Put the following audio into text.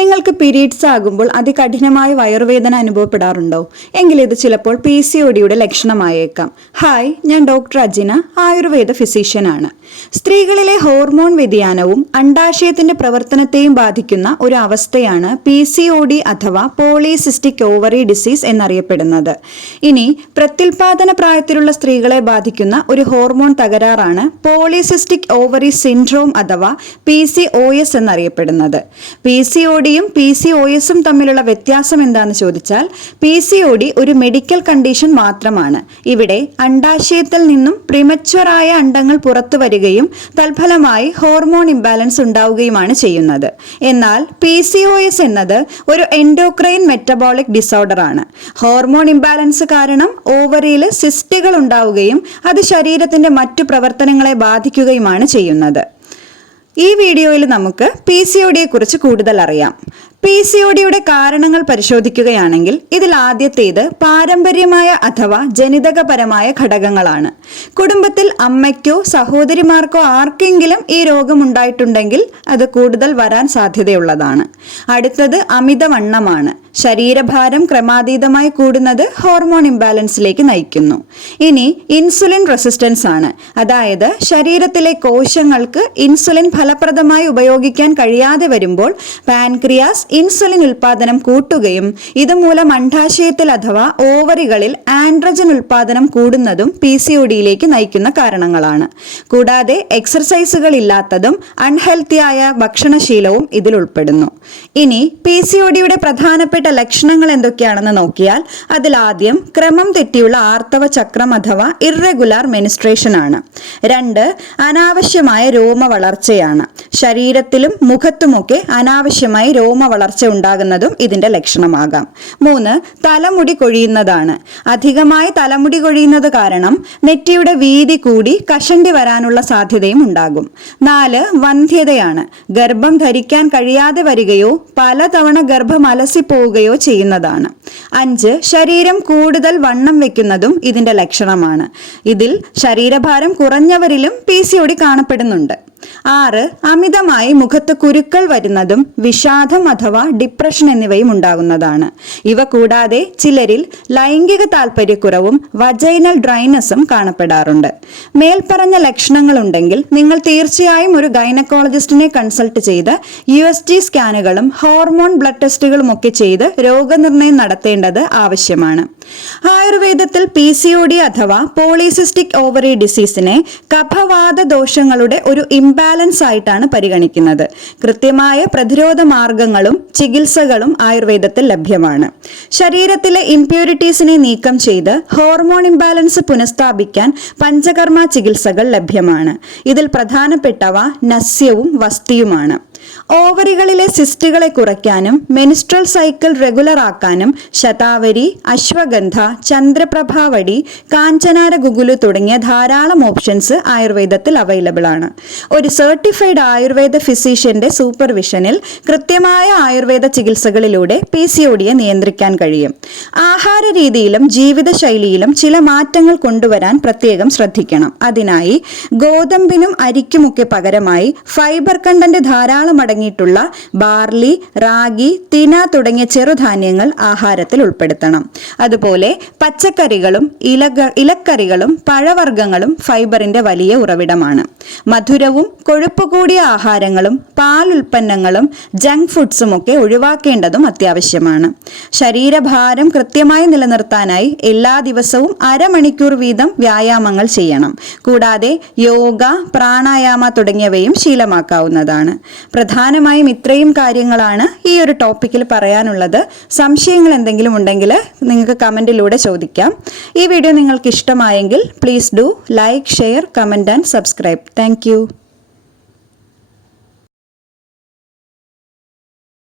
നിങ്ങൾക്ക് പീരീഡ്സ് ആകുമ്പോൾ അതികഠിനമായ വയറുവേദന അനുഭവപ്പെടാറുണ്ടോ? എങ്കിൽ ഇത് ചിലപ്പോൾ PCODയുടെ ലക്ഷണമായേക്കാം. ഹായ്, ഞാൻ ഡോക്ടർ അജിന, ആയുർവേദ ഫിസിഷ്യനാണ്. സ്ത്രീകളിലെ ഹോർമോൺ വ്യതിയാനവും അണ്ഡാശയത്തിന്റെ പ്രവർത്തനത്തെയും ബാധിക്കുന്ന ഒരു അവസ്ഥയാണ് PCOD അഥവാ പോളിസിസ്റ്റിക് ഓവറി ഡിസീസ് എന്നറിയപ്പെടുന്നത്. ഇനി പ്രത്യുൽപാദന പ്രായത്തിലുള്ള സ്ത്രീകളെ ബാധിക്കുന്ന ഒരു ഹോർമോൺ തകരാറാണ് പോളിസിസ്റ്റിക് ഓവറി സിൻഡ്രോം അഥവാ PCOS എന്നറിയപ്പെടുന്നത്. PCODയും PCOSും തമ്മിലുള്ള വ്യത്യാസം എന്താണെന്ന് ചോദിച്ചാൽ, PCOD ഒരു മെഡിക്കൽ കണ്ടീഷൻ മാത്രമാണ്. ഇവിടെ അണ്ഡാശയത്തിൽ നിന്നും പ്രിമച്വറായ അണ്ഡങ്ങൾ പുറത്തു വരികയും തൽഫലമായി ഹോർമോൺ ഇംബാലൻസ് ഉണ്ടാവുകയുമാണ് ചെയ്യുന്നത്. എന്നാൽ PCOS എന്നത് ഒരു എൻഡോക്രൈൻ മെറ്റബോളിക് ഡിസോർഡർ ആണ്. ഹോർമോൺ ഇംബാലൻസ് കാരണം ഓവറിയിൽ സിസ്റ്റുകൾ ഉണ്ടാവുകയും അത് ശരീരത്തിന്റെ മറ്റു പ്രവർത്തനങ്ങളെ ബാധിക്കുകയുമാണ് ചെയ്യുന്നത്. ഈ വീഡിയോയിൽ നമുക്ക് PCODയെ കുറിച്ച് കൂടുതൽ അറിയാം. PCODയുടെ കാരണങ്ങൾ പരിശോധിക്കുകയാണെങ്കിൽ ഇതിൽ ആദ്യത്തേത് പാരമ്പര്യമായ അഥവാ ജനിതകപരമായ ഘടകങ്ങളാണ്. കുടുംബത്തിൽ അമ്മയ്ക്കോ സഹോദരിമാർക്കോ ആർക്കെങ്കിലും ഈ രോഗം ഉണ്ടായിട്ടുണ്ടെങ്കിൽ അത് കൂടുതൽ വരാൻ സാധ്യതയുള്ളതാണ്. അടുത്തത് അമിതവണ്ണമാണ്. ശരീരഭാരം ക്രമാതീതമായി കൂടുന്നത് ഹോർമോൺ ഇംബാലൻസിലേക്ക് നയിക്കുന്നു. ഇനി ഇൻസുലിൻ റെസിസ്റ്റൻസ് ആണ്. അതായത് ശരീരത്തിലെ കോശങ്ങൾക്ക് ഇൻസുലിൻ ഫലപ്രദമായി ഉപയോഗിക്കാൻ കഴിയാതെ വരുമ്പോൾ പാൻക്രിയാസ് ഇൻസുലിൻ ഉൽപാദനം കൂട്ടുകയും ഇതുമൂലം അണ്ഡാശയത്തിൽ അഥവാ ഓവറികളിൽ ആൻഡ്രജൻ ഉൽപാദനം കൂടുന്നതും PCODയിലേക്ക് നയിക്കുന്ന കാരണങ്ങളാണ്. കൂടാതെ എക്സർസൈസുകൾ ഇല്ലാത്തതും അൺഹെൽത്തിയായ ഭക്ഷണശീലവും ഇതിൽ ഉൾപ്പെടുന്നു. ഇനി PCODയുടെ പ്രധാനപ്പെട്ട ലക്ഷണങ്ങൾ എന്തൊക്കെയാണെന്ന് നോക്കിയാൽ, അതിലാദ്യം ക്രമം തെറ്റിയുള്ള ആർത്തവ ചക്രം അഥവാ ഇറഗുലർ മെനിസ്ട്രേഷൻ ആണ്. 2, അനാവശ്യമായ രോമ വളർച്ചയാണ്. ശരീരത്തിലും മുഖത്തുമൊക്കെ അനാവശ്യമായി രോമ വളർച്ച ഉണ്ടാകുന്നതും ഇതിന്റെ ലക്ഷണമാകാം. 3, തലമുടി കൊഴിയുന്നതാണ്. അധികമായി തലമുടി കൊഴിയുന്നത് കാരണം നെറ്റിയുടെ വീതി കൂടി കഷണ്ടി വരാനുള്ള സാധ്യതയും ഉണ്ടാകും. 4, വന്ധ്യതയാണ്. ഗർഭം ധരിക്കാൻ കഴിയാതെ വരികയോ പലതവണ ഗർഭം അലസിപ്പോവുകയോ ചെയ്യുന്നതാണ്. 5, ശരീരം കൂടുതൽ വണ്ണം വെക്കുന്നതും ഇതിന്റെ ലക്ഷണമാണ്. ഇതിൽ ശരീരഭാരം കുറഞ്ഞവരിലും PCOD കാണപ്പെടുന്നുണ്ട്. 6, അമിതമായി മുഖത്ത് കുരുക്കൾ വരുന്നതും വിഷാദം അഥവാ ഡിപ്രഷൻ എന്നിവയും ഉണ്ടാകുന്നതാണ്. ഇവ കൂടാതെ ചിലരിൽ ലൈംഗിക താല്പര്യക്കുറവും വജൈനൽ ഡ്രൈനസും കാണപ്പെടാറുണ്ട്. മേൽപ്പറഞ്ഞ ലക്ഷണങ്ങൾ ഉണ്ടെങ്കിൽ നിങ്ങൾ തീർച്ചയായും ഒരു ഗൈനക്കോളജിസ്റ്റിനെ കൺസൾട്ട് ചെയ്ത് USG സ്കാനുകളും ഹോർമോൺ ബ്ലഡ് ടെസ്റ്റുകളും ഒക്കെ ചെയ്ത് രോഗനിർണയം നടത്തേണ്ടത് ആവശ്യമാണ്. ആയുർവേദത്തിൽ PCOD അഥവാ പോളിസിസ്റ്റിക് ഓവറി ഡിസീസിനെ കഫവാത ദോഷങ്ങളുടെ ഒരു ഇംബാലൻസ് ആയിട്ടാണ് പരിഗണിക്കുന്നത്. കൃത്യമായ പ്രതിരോധ മാർഗങ്ങളും ചികിത്സകളും ആയുർവേദത്തിൽ ലഭ്യമാണ്. ശരീരത്തിലെ ഇംപ്യൂരിറ്റീസിനെ നീക്കം ചെയ്ത് ഹോർമോൺ ഇംബാലൻസ് പുനഃസ്ഥാപിക്കാൻ പഞ്ചകർമ്മ ചികിത്സകൾ ലഭ്യമാണ്. ഇതിൽ പ്രധാനപ്പെട്ടവ നസ്യവും വസ്തിയുമാണ്. ഓവറികളിലെ സിസ്റ്റുകളെ കുറയ്ക്കാനും മെനിസ്ട്രൽ സൈക്കിൾ റെഗുലർ ആക്കാനും ശതാവരി, അശ്വഗന്ധ, ചന്ദ്രപ്രഭാവടി, കാഞ്ചനാര ഗുഗുലു തുടങ്ങിയ ധാരാളം ഓപ്ഷൻസ് ആയുർവേദത്തിൽ അവൈലബിൾ ആണ്. ഒരു സർട്ടിഫൈഡ് ആയുർവേദ ഫിസിഷ്യന്റെ സൂപ്പർവിഷനിൽ കൃത്യമായ ആയുർവേദ ചികിത്സകളിലൂടെ PCODയെ നിയന്ത്രിക്കാൻ കഴിയും. ആഹാര രീതിയിലും ജീവിതശൈലിയിലും ചില മാറ്റങ്ങൾ കൊണ്ടുവരാൻ പ്രത്യേകം ശ്രദ്ധിക്കണം. അതിനായി ഗോതമ്പിനും അരിക്കുമൊക്കെ പകരമായി ഫൈബർ കണ്ടന്റ് ധാരാളം അടങ്ങിയിട്ടുള്ള ബാർലി, റാഗി, തിന തുടങ്ങിയ ചെറുധാന്യങ്ങൾ ആഹാരത്തിൽ ഉൾപ്പെടുത്തണം. അതുപോലെ പച്ചക്കറികളും ഇലക്കറികളും പഴവർഗ്ഗങ്ങളും ഫൈബറിന്റെ വലിയ ഉറവിടമാണ്. മധുരവും കൊഴുപ്പ് കൂടിയ ആഹാരങ്ങളും പാലുൽപ്പന്നങ്ങളും ജങ്ക് ഫുഡ്സും ഒക്കെ ഒഴിവാക്കേണ്ടതും അത്യാവശ്യമാണ്. ശരീരഭാരം കൃത്യമായി നിലനിർത്താനായി എല്ലാ ദിവസവും അരമണിക്കൂർ വീതം വ്യായാമങ്ങൾ ചെയ്യണം. കൂടാതെ യോഗ, പ്രാണായാമ തുടങ്ങിയവയും ശീലമാക്കാവുന്നതാണ്. പ്രധാനമായും ഇത്രയും കാര്യങ്ങളാണ് ഈ ഒരു ടോപ്പിക്കിൽ പറയാനുള്ളത്. സംശയങ്ങൾ എന്തെങ്കിലും ഉണ്ടെങ്കിൽ നിങ്ങൾക്ക് കമൻറ്റിലൂടെ ചോദിക്കാം. ഈ വീഡിയോ നിങ്ങൾക്ക് ഇഷ്ടമായെങ്കിൽ please do like, share, comment and subscribe. Thank you.